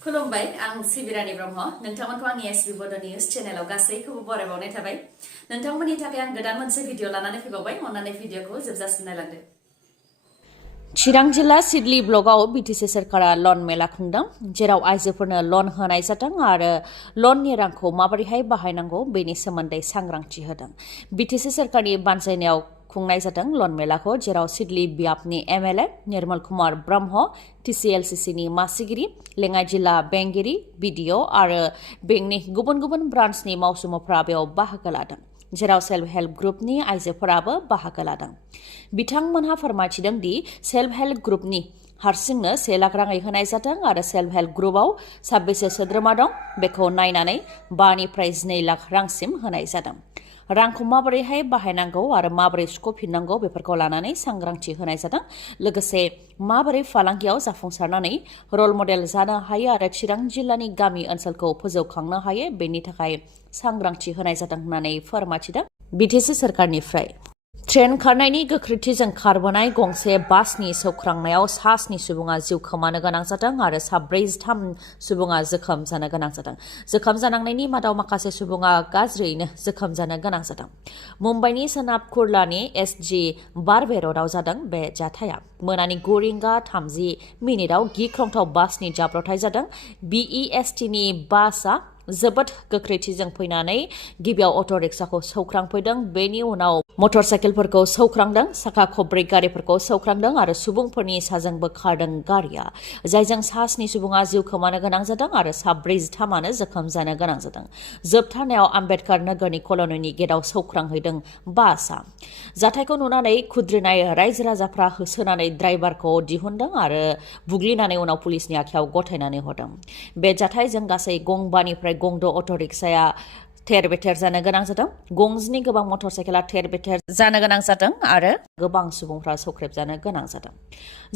खुलुमबाय आं सिबि रानि ब्रह्म नोंथांमोनखौ आंनि एसबि बड' निउज चेनेलाव गासैखौबो बरायबावनाय थाबाय नोंथांमोननि थाखाय आं गोदान मोनसे भिडिअ लानानै फैबावबाय अन्नानै भिडिअखौ जोबजासिम नायलांदो चिरां जिल्ला सिडली ब्लकआव बीटीसी सरकारा लन मेला खुंदों जेराव आइजोफोरनो लन होनाय जादों आरो लननि रांखौ माबोरैहाय बाहायनांगौ बेनि सोमोन्दै सांग्रांथि होदों बीटीसी सरकारनि बानजायनायाव खुंनाय जादों लन मेलाखौ जेराव सिडली बियाबनि एमएलए निर्मल कुमार ब्रह्म टीसीएलसीसीनि मासिगिरि लेङाइ जिल्ला बेंगिरि बीडीअ आरो बेंकनि गुबुन गुबुन ब्रान्चनि मावसुमाफोरा बेयाव बाहागो लादों जेराव सेल्फ हेल्प ग्रुपनि आइजोफोराबो बाहागो लादों बिथांमोनहा फोरमायथिदों दि सेल्फ हेल्प ग्रुपनि हारसिंनो 1 लाख राङै होनाय जादों आरो सेल्फ हेल्प ग्रुपआव 26 सोद्रोमा दं बेखौ नायनानै 5 निफ्राय 2 लाख रांसिम होनाय जादों रांखौ माबोरैहाय बाहायनांगौ आरो माबोरै सुख'फिननांगौ बेफोरखौ लानानै सांग्रांथि होनाय जादों लोगोसे माबोरै फालांगियाव जाफुंसारनानै रल मडेल जानो हायो आरो चिरां जिल्लानि गामि ओनसोलखौ फोजौखांनो हायो बेनि थाखाय सांग्रांथि होनाय जादों होननानै फोरमायथिदों बीटीसी सरकारनिफ्राय ट्रेन खारनायनि गोख्रैथिजों खारबोनाय गंसे बासनि सौख्रांनायाव 7 सुबुङा जिउ खोमानो गोनां जादों आरो 43 सुबुङा जोखोम जानो गोनां जादों जोखोम जानांनायनि मादाव माखासे सुबुङा गाज्रियैनो जोखोम जानो गोनां जादों मुम्बाइनि सोनाब कुर्लानि एसजी बारबे र'डआव जादों बे जाथाया मोनानि 9:30 गिख्रंथाव बासनि जाब्रबथाय जादों बीईएसटीनि बासआ जोबोद गोख्रैथिजों फैनानै गिबियाव अट' रिक्साखौ सौख्रांफैदों बेनि उनाव मटर साइकेलफोरखौ सौख्रांदों साखा खब्रै गारिफोरखौ सौख्रांदों आरो सुबुंफोरनि साजोंबो खारदों गारिया जायजों 7 सुबुङा जिउ खोमानो गोनां जादों आरो 43 जोखोम जानो गोनां जादों जोबथारनायाव आम्बेडकार नोगोरनि कल'निनि गेटआव सौख्रांहैदों बासआ जाथायखौ नुनानै खुद्रिनाय रायजो राजाफ्रा होसोनानै ड्राइभारखौ दिहुनदों आरो बुग्लिनानै उनाव पुलिसनि आखायाव गथायनानै हरदों बे जाथायजों गासै गंबानिफ्राय गंद' अट' रिक्साया थेर बेथेर जानो गोनां जादों गंजिनि गोबां मटर साइकेला थेर बेथेर जानो गोनां जादों आरो गोबां सुबुंफ्रा सौख्रेबजानो गोनां जादों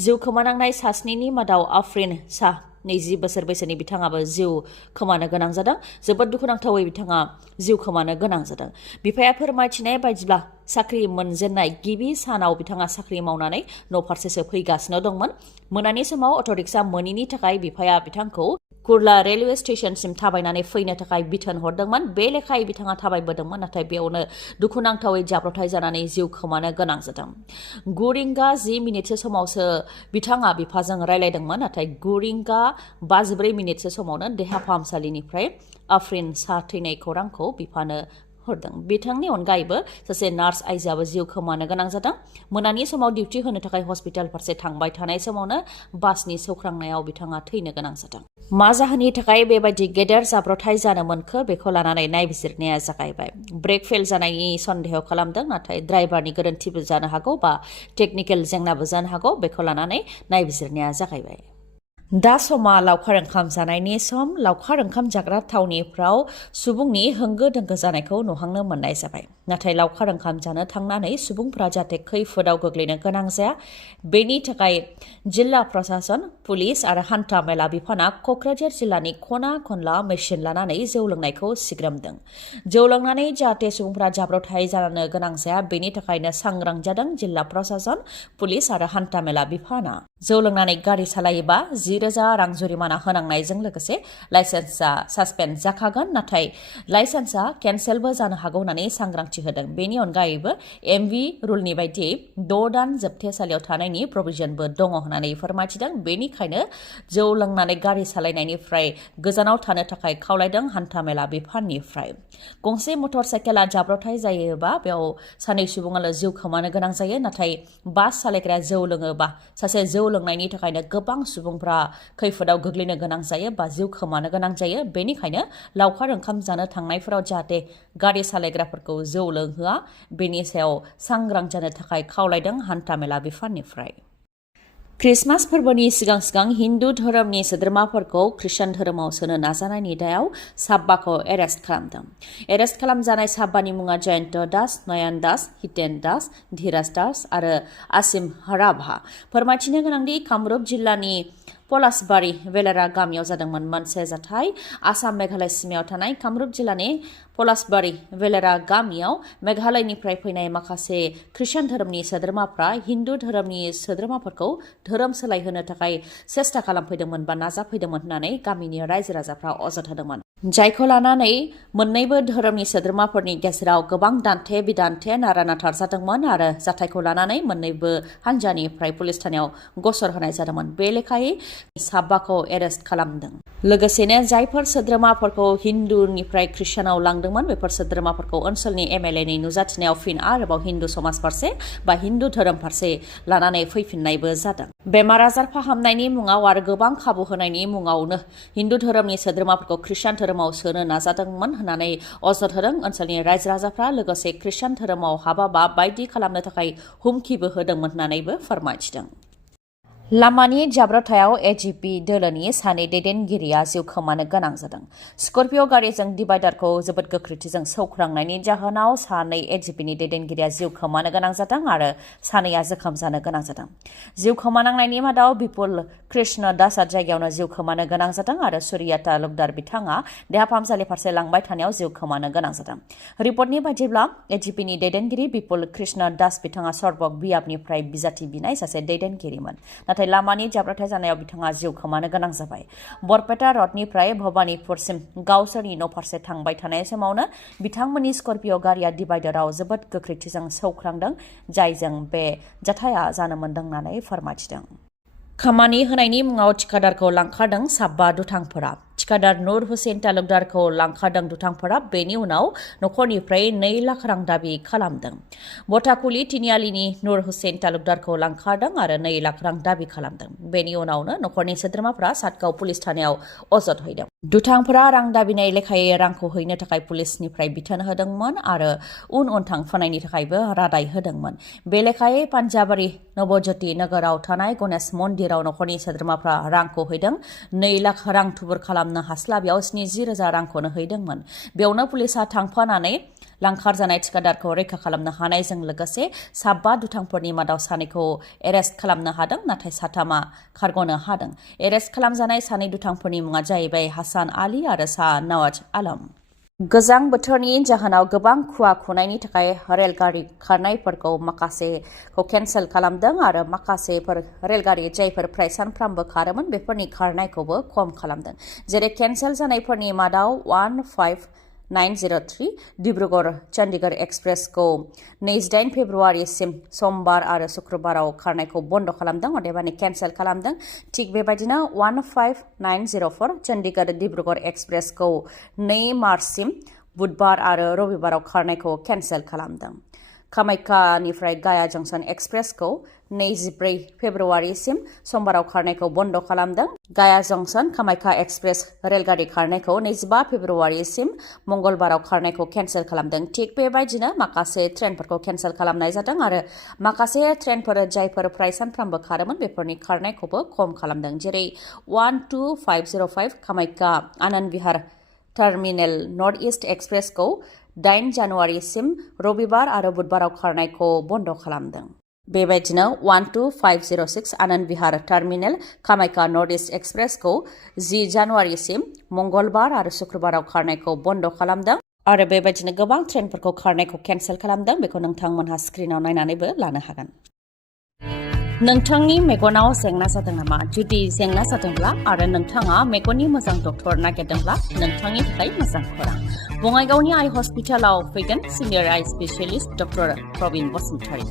जिउ खोमानांनाय 7 मादाव आफरिन शाह 20 बोसोर बैसोनि बिथाङाबो जिउ खोमानो गोनां जादों जोबोद दुखुनांथावै बिथाङा जिउ खोमानो गोनां जादों बिफाया फोरमायथिनाय बायदिब्ला साख्रि मोनजेननाय गिबि सानाव बिथाङा साख्रि मावनानै न' फारसेसो फैगासिनो दंमोन मोनानि समाव अट' रिक्सा मोनैनि थाखाय बिफाया बिथांखौ कुर्ला रेलवे स्टेशनसिम थाबायनानै फैनो थाखाय बिथोन हरदोंमोन बे लेखायै बिथाङा थाबायबोदोंमोन नाथाय बेयावनो दुखुनांथावै जाब्रबथाय जानानै जिउ खोमानो गोनां जादों 9:10 समावसो बिथाङा बिफाजों रायलायदोंमोन नाथाय 9:54 समावनो देहा फाहामसालिनिफ्राय आफरिन शाह थैनाय खौरांखौ बिफानो हरदों बिथांनि अनगायैबो सासे नार्स आइजोआबो जिउ खोमानो गोनां जादों मोनानि समाव डिउटि होनो थाखाय हस्पिटाल फारसे थांबाय थानाय समावनो बासनि सौख्रांनायाव बिथाङा थैनो गोनां जादों मा जाहोननि थाखाय बेबायदि गेदेर जाब्रबथाय जानो मोनखो बेखौ लानानै नायबिजिरनाया जागायबाय ब्रेक फेल जानायनि सन्देह खालामदों नाथाय ड्राइभारनि गोरोन्थिबो जानो हागौ बा टेकनिकेल जेंनाबो जानो हागौ बेखौ लानानै नायबिजिरनाया जागायबाय दा समा लावखार ओंखाम जानायनि सम लावखार ओंखाम जाग्रा थावनिफ्राव सुबुंनि होंगो दोंगो जानायखौ नुहांनो मोननाय जाबाय नाथाय लावखार ओंखाम जानो थांनानै सुबुंफोरा जाहाथे खैफोदाव गोग्लैनो गोनां जाया बेनि थाखाय जिल्ला प्रशासन पुलिस आरो हान्था मेला बिफाना क'क्राझार जिल्लानि खना खनला मेसिन लानानै जौ लोंनायखौ सिग्रोमदों जौ लोंनानै जाहाथे सुबुंफोरा जाब्रबथाय जानो गोनां जाया बेनि थाखायनो सांग्रां जादों जिल्ला प्रशासन पुलिस आरो हान्था मेला बिफाना जौ लोंनानै गारि सालायोबा 10,000 रां जुरिमाना होनांनायजों लोगोसे लाइसेन्सआ सासपेन्ड जाखागोन नाथाय लाइसेन्सआ केन्सेलबो जानो हागौ होननानै सांग्रांथि होदों बेनि अनगायैबो एमभि रुलनि बायदियै 6 दान जोबथेसालियाव थानायनि प्रभिजनबो दङ होननानै फोरमायथिदों बेनिखायनो जौ लोंनानै गारि सालायनायनिफ्राय गोजानाव थानो थाखाय खावलायदों हान्थामेला बिफाननिफ्राय गंसे मटर साइकेला जाब्रबथाय जायोबा बेयाव 2 सुबुङाल' जिउ खोमानो गोनां जायो नाथाय बास सालायग्राया जौ लोङोबा सासे जौ लोंनायनि थाखायनो गोबां सुबुंफ्रा खैफोदाव गोग्लैनो गोनां जायो बा जिउ खोमानो गोनां जायो बेनिखायनो लावखार ओंखाम जानो थांनायफोराव जाहाथे गारि सालायग्राफोरखौ जौ लोंहोआ बेनि सायाव सांग्रां जानो थाखाय खावलायदों हान्थामेला बिफाननिफ्राय क्रिसमास फोरबोनि सिगां सिगां हिन्दु धोरोमनि सोद्रोमाफोरखौ ख्रिस्टान धोरोमाव सोनो नाजानायनि दायाव साब्बाखौ एरेस्ट खालामदों एरेस्ट खालामजानाय साब्बानि मुङा जयन्त दास नयन दास हितेन दास धीराज दास आरो आसिम हराभा फोरमायथिनो गोनांदि कामरुप जिल्लानि पलासबारि वेलेरा गामियाव जादोंमोन मोनसे जाथाय आसाम मेघालय सिमायाव थानाय कामरुप जिल्लानि पलासबारि वेलेरा गामियाव मेघालयनिफ्राय फैनाय माखासे ख्रिस्टान धोरोमनि सोद्रोमाफ्रा हिन्दु धोरोमनि सोद्रोमाफोरखौ धोरोम सोलायहोनो थाखाय सेस्था खालामफैदोंमोन बा नाजाफैदोंमोन होननानै गामिनि रायजो राजाफ्रा अजद होदोंमोन। जायखौ लानानै मोन्नैबो धोरोमनि सोद्रोमाफोरनि गेजेराव गोबां दान्थे बिदान्थे नारा-नाथा जादोंमोन आरो जाथायखौ लानानै मोन्नैबो हान्जानिफ्राय पुलिस थानायाव गसर होनाय जादोंमोन। बे लेखायै साबाखौ एरेस्ट खालामदों। लोगोसेनो जायफोर सोद्रोमाफोरखौ हिन्दुनिफ्राय ख्रिस्टानाव लांदोंमोन बेफोर सोद्रोमाफोरखौ ओनसोलनि एमएलएनि नुजाथिनायाव फिन आरोबाव हिन्दु समाज फारसे बा हिन्दु धोरोम फारसे लानानै फैफिननायबो जादों। बेमार आजार फाहामनायनि मुङाव आरो गोबां खाबु होनायनि मुङावनो हिन्दु धोरोमनि सोद्रोमाफोरखौ ख्रिस्टान धोरोमाव सोनो नाजादोंमोन होननानै अजद होदों ओनसोलनि रायजो राजाफ्रा। लोगोसे ख्रिस्टान धोरोमाव हाबा बायदि खालामनो थाखाय हुमखिबो होदोंमोन होननानैबो फोरमायथिदों। लामानि जाब्रबथायाव एजिपि दोलोनि सानै दैदेनगिरिया जिउ खोमानो गोनां जादों। स्कर्पिय' गारिजों डिभाइडारखौ जोबोद गोख्रैथिजों सौख्रांनायनि जाहोनाव सानै एजिपिनि दैदेनगिरिया जिउ खोमानो गोनां जादों आरो सानैया जोखोम जानो गोनां जादों। जिउ खोमानांनायनि मादाव बिपुल कृष्ण दासआ जायगायावनो जिउ खोमानो गोनां जादों आरो सुरिया तालुकदार बिथाङा देहा फाहामसालि फारसे लांबाय थानायाव जिउ खोमानो गोनां जादों। रिपर्टनि बायदिब्ला एजिपिनि दैदेनगिरि बिपुल कृष्ण दास बिथाङा सरबक बियाबनिफ्राय बिजाथि बिनाय सासे दैदेनगिरिमोन। नाथाय लामानि जाब्रबथाय जानायाव बिथाङा जिउ खोमानो गोनां जाबाय। बरपेटा रडनिफ्राय भबानिपुरसिम गावसोरनि न' फारसे थांबाय थानाय समावनो बिथांमोननि स्कर्पिय' गारिया डिभाइडाराव जोबोद गोख्रैथिजों सौख्रांदों, जायजों बे जाथाया जानो मोन्दों होननानै फोरमायथिदों। खामानि होनायनि मुङाव थिखादारखौ लांखारदों साबा दुथांफोरा। थिखादार नुर हुसेन तालुकदारखौ लांखारदों दुथांफोरा। बेनि उनाव नखरनिफ्राय 2 लाख रां दाबि खालामदों। बटाकुलि तिनियालिनि नुर हुसेन तालुकदारखौ लांखारदों आरो 2 लाख रां दाबि खालामदों। बेनि उनावनो नखरनि सोद्रोमाफ्रा सातगाव पुलिस थानायाव अजद हैदों। दुथांफोरा रां दाबिनाय लेखायै रांखौ हैनो थाखाय पुलिसनिफ्राय बिथोन होदोंमोन आरो उन थांफानायनि थाखायबो रादाय होदोंमोन। बे लेखायै पान्जाबारि नवज्योति नगराव थानाय गणेश मन्दिराव नखरनि सोद्रोमाफ्रा रांखौ हैदों। 2 लाख रां थुबुर खालामनो हास्लाबियाव 70,000 रांखौनो हैदोंमोन। बेयावनो पुलिसा थांफानानै लांखारजानाय थिखादारखौ रैखा खालामनो हानायजों लोगोसे साबा दुथांफोरनि मादाव सानैखौ एरेस्ट खालामनो हादों, नाथाय साथामा खारग'नो हादों। एरेस्ट खालामजानाय सानै दुथांफोरनि मुङा जाहैबाय हासान आली आरो शाह नवाज आलम। गोजां बोथोरनि जाहोनाव गोबां खुवा खुनायनि थाखाय रेलगारि खारनायफोरखौ माखासेखौ केन्सेल खालामदों आरो माखासेफोर रेलगारि जायफोर फ्राय सानफ्रामबो खारोमोन बेफोरनि खारनायखौबो खम खालामदों। जेरै केन्सेल जानायफोरनि मादाव 15903 डिब्रुगड़ चंडीगढ़ एक्सप्रेसखौ 28 फेब्रुआरिसिम समबार आरो शुक्रबाराव खारनायखौ बन्द खालामदों, अदेबानि केन्सेल खालामदों। थिग बेबायदिनो 15904 चंडीगढ़ डिब्रुगड़ एक्सप्रेसखौ 2 मार्चसिम बुधबार आरो रबिबाराव खारनायखौ केन्सेल खालामदों। कामाख्यानिफ्राय गाया जंसन एक्सप्रेसखौ 24 फेब्रुआरिसिम समबाराव खारनायखौ बन्द खालामदों। गाया जंसन कामाख्या एक्सप्रेस रेलगारि खारनायखौ 25 फेब्रुआरिसिम मंगलबाराव खारनायखौ केन्सेल खालामदों। थिग बेबायदिनो माखासे ट्रेनफोरखौ केन्सेल खालामनाय जादों आरो माखासे ट्रेनफोर जायफोर फ्राय सानफ्रामबो खारोमोन बेफोरनि खारनायखौबो खम खालामदों। जेरै 12505 Kamakhya Anand Vihar terminal North East एक्सप्रेसखौ 8 जानुवारिसिम रबिबार आरो बुधबाराव खारनायखौ बन्द खालामदों। बेबायदिनो 12506 Anand Vihar terminal Kamakhya North East एक्सप्रेसखौ 10 जानुवारिसिम मंगलबार आरो शुक्रबाराव खारनायखौ बन्द खालामदों आरो बेबायदिनो गोबां ट्रेनफोरखौ खारनायखौ केन्सेल खालामदों। बेखौ नोंथांमोनहा स्क्रिनाव नायनानैबो लानो हागोन। नोंथांनि मेगनाव जेंना जादों नामा? जुदि जेंना जादोंब्ला आरो नोंथाङा मेगननि मोजां डक्टर नागिरदोंब्ला नोंथांनि थाखाय मोजां खौरां। बङाइगावनि आइ हस्पिटालाव फैगोन सिनियर आइ स्पेशलिस्ट डक्टर प्रबिन बसुमतारी।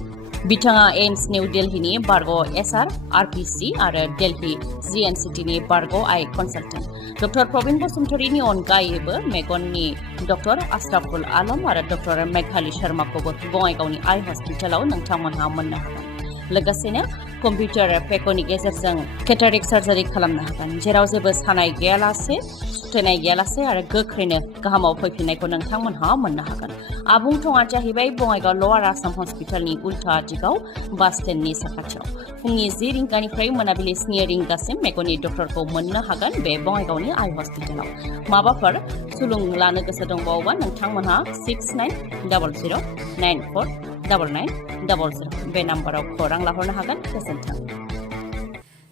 बिथाङा एम्स निउ दिल्लीनि बारग' एसआर आरपिसि आरो दिल्ली जिएनसिटिनि बारग' आइ कनसालटेन्ट। डक्टर प्रबिन बसुमतारीनि अनगायैबो मेगननि डक्टर आशराफुल आलम आरो डक्टर मेघाली शर्माखौबो बङाइगावनि आइ हस्पिटालाव नोंथांमोनहा मोननो हागोन। लोगोसेनो कम्पिउटार पेकनि गेजेरजों केटारेक्ट सार्जारि खालामनो हागोन, जेराव जेबो सानाय गैयालासे सुथेनाय गैयालासे आरो गोख्रैनो गाहामाव फैफिननायखौ नोंथांमोनहा मोननो हागोन। आबुं थङा जाहैबाय बङाइगाव लवार आसाम हस्पिटालनि उल्था दिगाव बास स्टेन्डनि साखाथियाव। फुंनि 10 रिंगानिफ्राय मोनाबिलि 7 रिंगासिम मेगननि डक्टरखौ मोननो हागोन बे बङाइगावनि आइ हस्पिटालाव। माबाफोर सुलुं लानो गोसो दंबावोबा नोंथांमोनहा 6900949900 बे नाम्बाराव खौरां लाहरनो हागोन। गोजोन्थों।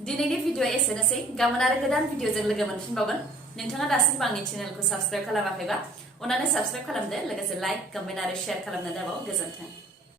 दिनैनि भिडिअ एसेनोसै। गाबोन आरो गोदान भिडिअजों लोगो मोनफिनबावगोन। नोंथाङा दासिमबो आंनि चेनेलखौ साबस्क्राइब खालामाखैबा अन्नानै साबस्क्राइब खालामदो लोगोसे लाइक कमेन्ट आरो शेयार खालामनो दाबाव गोजोन्थों